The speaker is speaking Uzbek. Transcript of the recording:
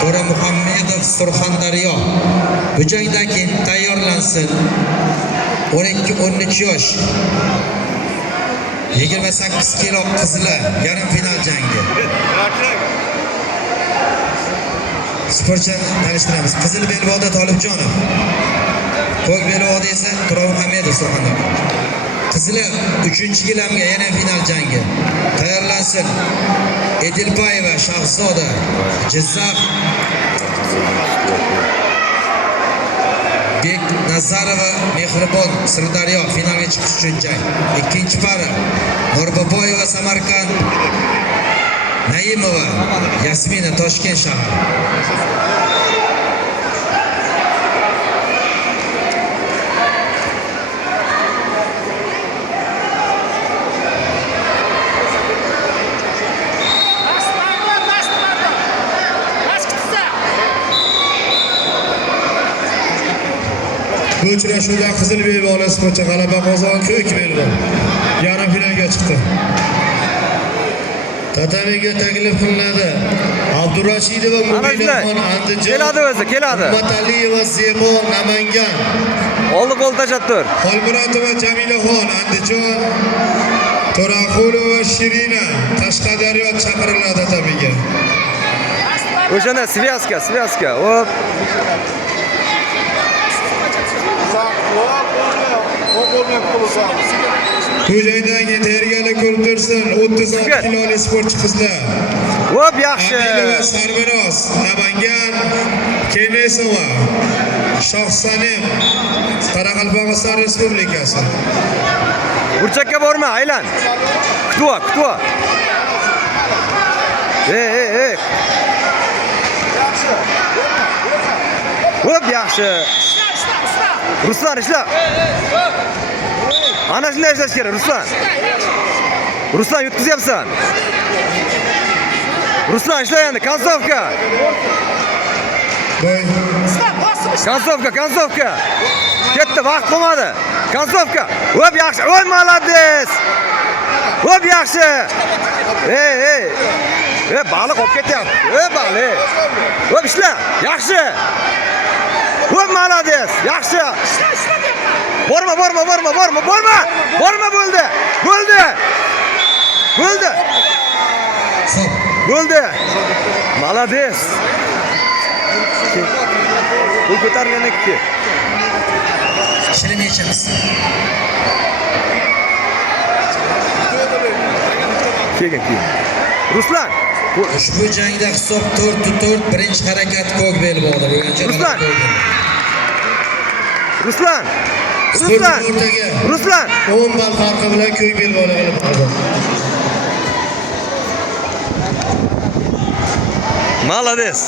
To'ra Muhammedov Surxondaryo. Bu joydagi tayyorlansin. 12-13 yosh. 28 kilo qizlar yarim final jangi. Sportchini tanishtiramiz. Qizil belbog'da Tolibjonov. Ko'k belbog'da esa To'ra Muhammedov Surxondaryo. Qizlar 3-gilamga yana final jangi. Tayyorlansin. Edilbayeva Shahzoda Jizzax. Bek Nazarova Mehribon Sirdaryo finalga chiqish uchun jang. Ikkinchi para Norboboyeva Samarqand, Naimova Yasmina Toshkent shahar. Bu uchrashuvda qizil belbog'li sportchi g'alaba qozongan, ko'k belbog' yarim finalga chiqdi. Tatamiga taklif qilinadi. Abdurashidova Mubinaxon Andijon. Keladi o'zi, keladi. Mataliyeva Zebo Namangan. Oldi qo'l tashatdir. Xolmuratova Jamilaxon Andijon. To'raqulova Shirina Qashqadaryo chaqiriladi tatamiga. O'shanda svязка. Hop. Bu joydagi tayyorgarlik ko'rib tursin. 36 kiloli sportchi qizlar. Hop, yaxshi. Sarvaroz Namangan, Kenesova Shohsanim Qoraqalpog'iston Respublikasi. Burchakka borma, aylan. Kutva. Ey. Hop, yaxshi. Ruslan ishla. Ana shunday ishlash kerak, Ruslan. Ruslan yutqizyapsan. Ruslan ishla endi, kontsovka. Kontsovka. Ketdi, vaqt qolmadi. Kontsovka. Hop, yaxshi. Voy, молодец. Hop, yaxshi. Ey. Baliq olib ketyapti. Baliq. Hop, ishla. Yaxshi. Hop, молодец. Yaxshi. Borma. Bo'ldi. Молодец. Bu ko'targaniki. Ishini nechamiz? Keyin. Ruslan. Ushbu jangda hisob 4-4, birinchi harakat ko'k belbog'da bo'lgancha. Ruslan. 10 ball farqi bilan ko'k belbog'ni g'alaba qozondi. Молодец.